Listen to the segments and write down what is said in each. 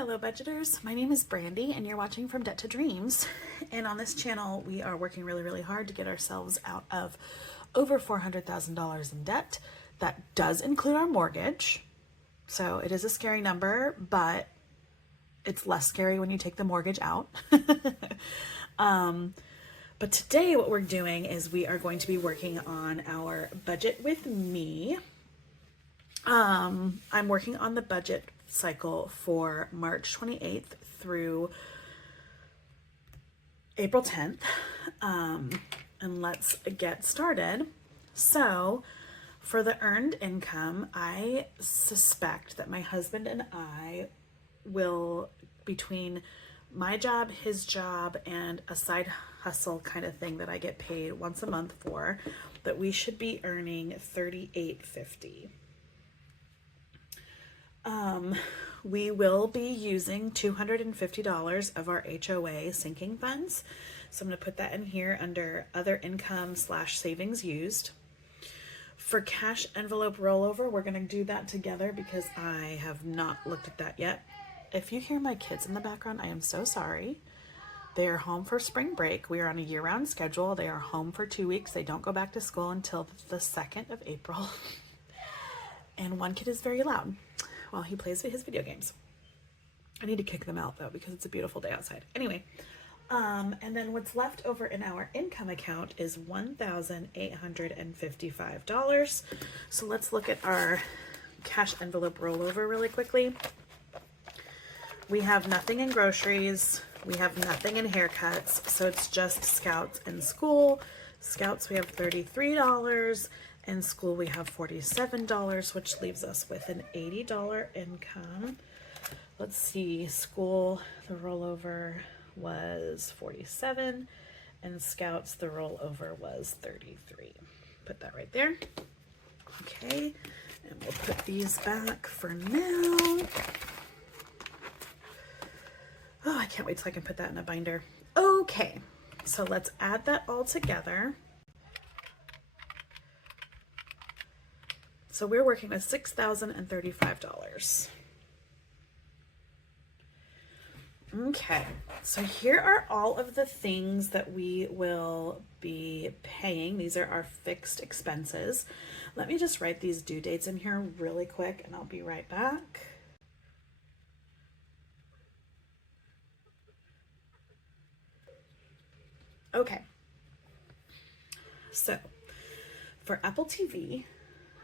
fellow budgeters, my name is Brandy and you're watching From Debt to Dreams. And on this channel, we are working really hard to get ourselves out of over $400,000 in debt. That does include our mortgage. So it is a scary number, but it's less scary when you take the mortgage out. But today what we're doing is we are going to be working on our budget with me. I'm working on the budget cycle for March 28th through April 10th. And let's get started. So for the earned income, I suspect that my husband and I will, between my job, his job, and a side hustle kind of thing that I get paid once a month for, that we should be earning $38.50. We will be using $250 of our HOA sinking funds. So I'm going to put that in here under other income / savings used. For cash envelope rollover, we're going to do that together because I have not looked at that yet. If you hear my kids in the background, I am so sorry. They are home for spring break. We are on a year-round schedule. They are home for 2 weeks. They don't go back to school until the 2nd of April. And one kid is very loud while he plays his video games. I need to kick them out though because it's a beautiful day outside. Anyway, and then what's left over in our income account is $1,855. So let's look at our cash envelope rollover really quickly. We have nothing in groceries. We have nothing in haircuts. So it's just Scouts and school. Scouts, we have $33. In school, we have $47, which leaves us with an $80 income. Let's see, school, the rollover was $47, and Scouts, the rollover was $33. Put that right there. Okay, and we'll put these back for now. Oh, I can't wait till I can put that in a binder. Okay, so let's add that all together. So we're working with $6,035. Okay, so here are all of the things that we will be paying. These are our fixed expenses. Let me just write these due dates in here really quick and I'll be right back. Okay, so for Apple TV,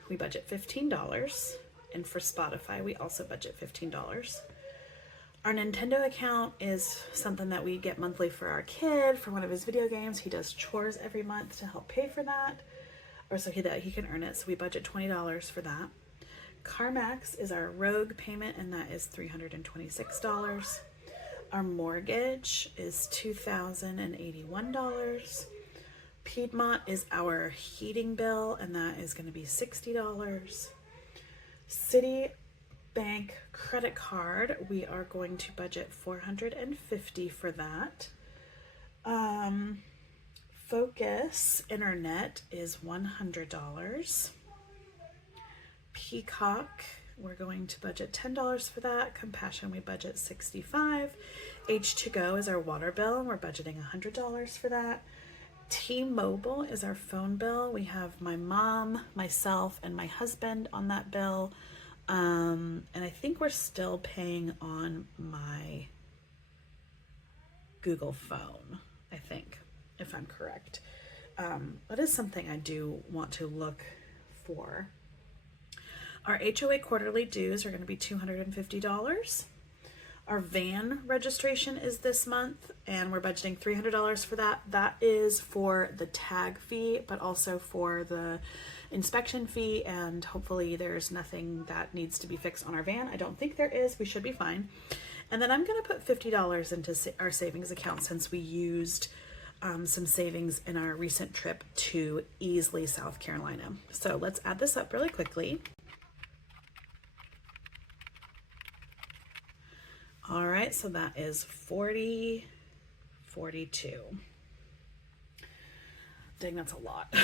we budget $15, and for Spotify, we also budget $15. Our Nintendo account is something that we get monthly for our kid for one of his video games. He does chores every month to help pay for that, or so that he can earn it. So we budget $20 for that. CarMax is our rogue payment, and that is $326. Our mortgage is $2,081. Piedmont is our heating bill, and that is going to be $60. Citibank credit card, we are going to budget $450 for that. Focus Internet is $100. Peacock, we're going to budget $10 for that. Compassion, we budget $65. H2Go is our water bill, and we're budgeting $100 for that. T-Mobile is our phone bill. We have my mom, myself, and my husband on that bill. And I think we're still paying on my Google phone, I think, if I'm correct. That is something I do want to look for. Our HOA quarterly dues are going to be $250. Our van registration is this month, and we're budgeting $300 for that. That is for the tag fee, but also for the inspection fee, and hopefully there's nothing that needs to be fixed on our van. I don't think there is. We should be fine. And then I'm going to put $50 into our savings account since we used some savings in our recent trip to Easley, South Carolina. So let's add this up really quickly. All right, so that is 40, 42. Dang, that's a lot.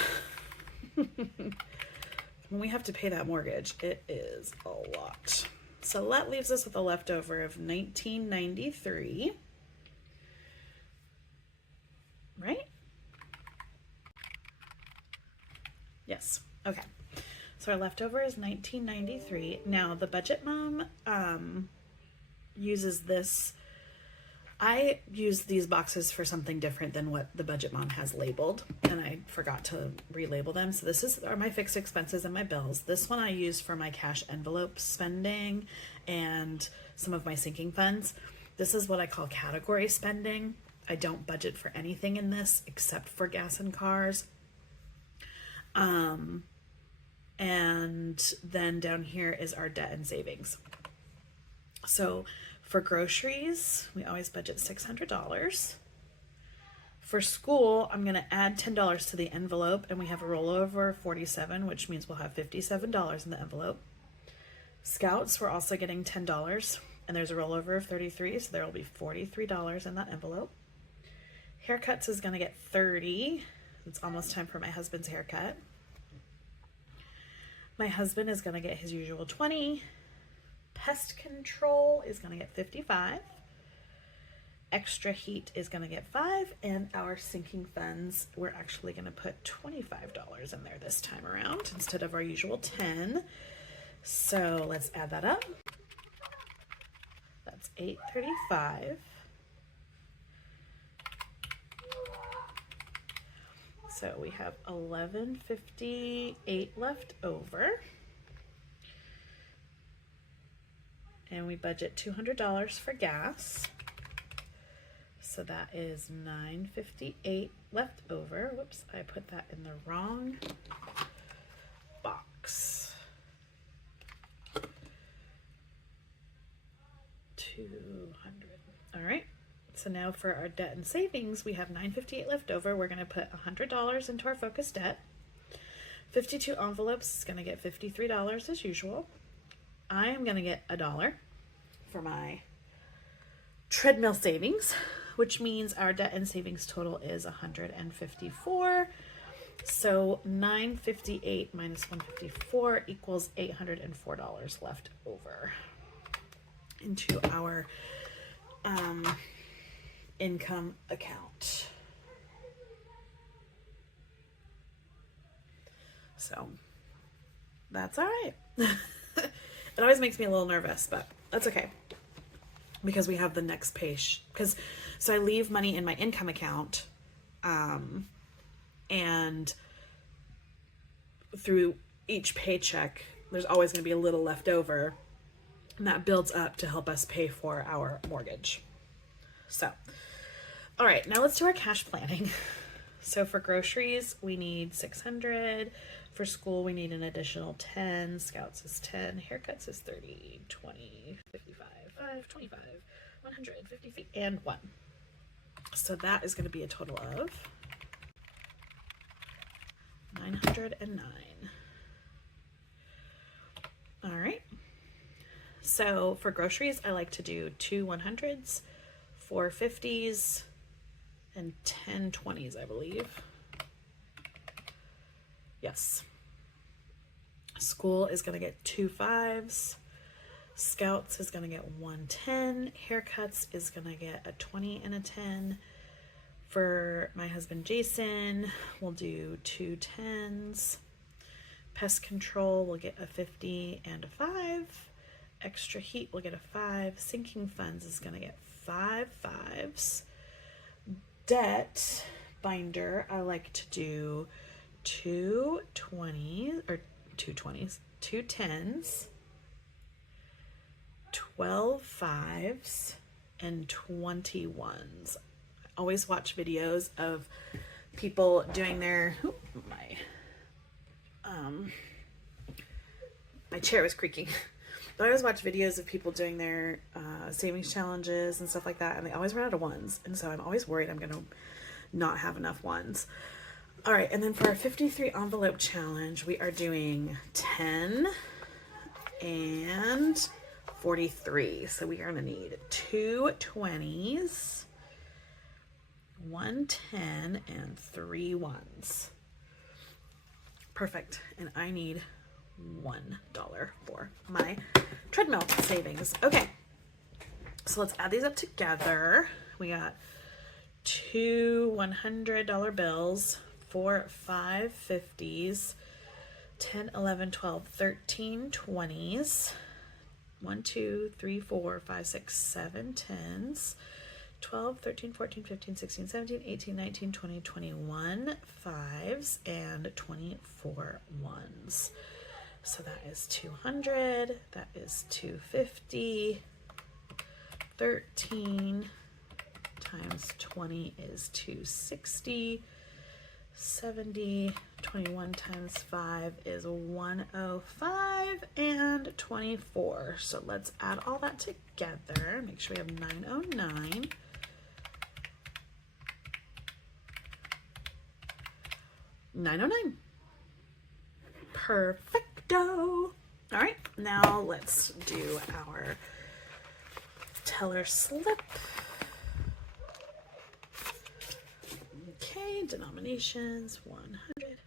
When we have to pay that mortgage, it is a lot. So that leaves us with a leftover of $19.93, right? Yes. Okay. So our leftover is $19.93. Now the Budget Mom uses this. I use these boxes for something different than what the Budget Mom has labeled, and I forgot to relabel them. So this are my fixed expenses and my bills. This one I use for my cash envelope spending and some of my sinking funds. This is what I call category spending. I don't budget for anything in this except for gas and cars. And then down here is our debt and savings. So for groceries, we always budget $600. For school, I'm going to add $10 to the envelope, and we have a rollover of $47, which means we'll have $57 in the envelope. Scouts, we're also getting $10, and there's a rollover of $33, so there will be $43 in that envelope. Haircuts is going to get $30. It's almost time for my husband's haircut. My husband is going to get his usual $20. Pest control is going to get $55. Extra heat is going to get $5. And our sinking funds, we're actually going to put $25 in there this time around instead of our usual $10. So let's add that up. That's $835. So we have $1158 left over. And we budget $200 for gas. So that is $958 left over. Whoops, I put that in the wrong box. 200. All right. So now for our debt and savings, we have $958 left over. We're going to put $100 into our focus debt. 52 envelopes is going to get $53 as usual. I am going to get $1 for my treadmill savings, which means our debt and savings total is $154. So $958 minus $154 equals $804 left over into our income account. So that's all right. It always makes me a little nervous, but that's okay because we have the next page. So I leave money in my income account, and through each paycheck, there's always going to be a little left over, and that builds up to help us pay for our mortgage. So, all right, now let's do our cash planning. So for groceries, we need $600. For school, we need an additional $10. Scouts is $10. Haircuts is $30, $20, $55, $5, $25, $100, $53, and $1. So that is going to be a total of $909. All right. So for groceries, I like to do 2 100s, 4 50s, and 10 20s, I believe. Yes. School is going to get 2 5s. Scouts is going to get 1 10. Haircuts is going to get a 20 and a 10. For my husband Jason, we'll do 2 10s. Pest control will get a 50 and a 5. Extra heat will get a 5. Sinking funds is going to get 5 5s. Debt binder, I like to do 2 20s, or 2 20s, 2 10s, 12 5s, and 21s. I always watch videos of people doing their, my chair was creaking. I always watch videos of people doing their savings challenges and stuff like that, and they always run out of ones, and so I'm always worried I'm going to not have enough ones. All right, and then for our 53 envelope challenge, we are doing 10 and 43. So we are going to need 2 20s, 1 10, and 3 1s. Perfect. And I need for my treadmill savings. Okay, so let's add these up together. We got 2 $100 bills, 4 $5.50s, 10, 11, 12, 13 20s, 1, 2, 3, 4, 5, 6, 7 10s, 12, 13, 14, 15, 16, 17, 18, 19, 20, 21 5s, and 24 1s. So that is 200, that is 250, 13 times 20 is 260, 70, 21 times 5 is 105, and 24. So let's add all that together. Make sure we have 909. $909. Perfecto. All right, now let's do our teller slip. Okay, denominations 100.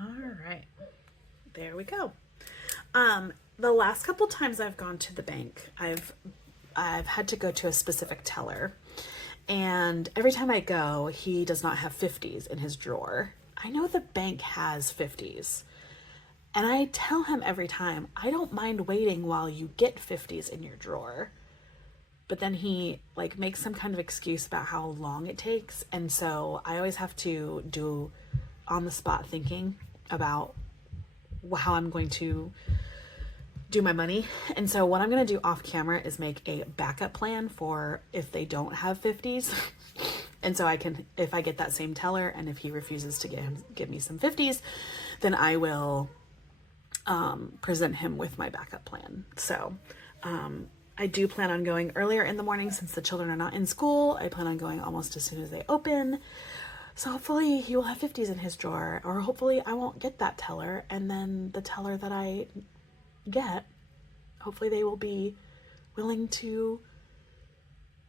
All right, there we go. The last couple times I've gone to the bank, I've had to go to a specific teller, and every time I go, he does not have 50s in his drawer. I know the bank has 50s, and I tell him every time, I don't mind waiting while you get 50s in your drawer. But then he like makes some kind of excuse about how long it takes, and so I always have to do on the spot thinking about how I'm going to do my money. And so what I'm going to do off camera is make a backup plan for if they don't have 50s. And so I can, if I get that same teller and if he refuses to give me some 50s, then I will present him with my backup plan. So I do plan on going earlier in the morning since the children are not in school. I plan on going almost as soon as they open. So hopefully he will have 50s in his drawer, or hopefully I won't get that teller, and then the teller that I get, hopefully they will be willing to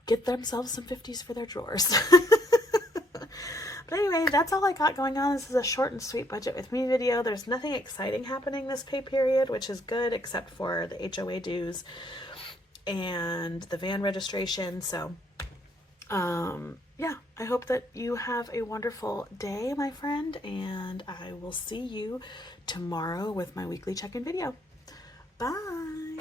get themselves some 50s for their drawers. But anyway, that's all I got going on. This is a short and sweet budget with me video. There's nothing exciting happening this pay period, which is good, except for the HOA dues and the van registration. So yeah, I hope that you have a wonderful day, my friend, and I will see you tomorrow with my weekly check-in video. Bye.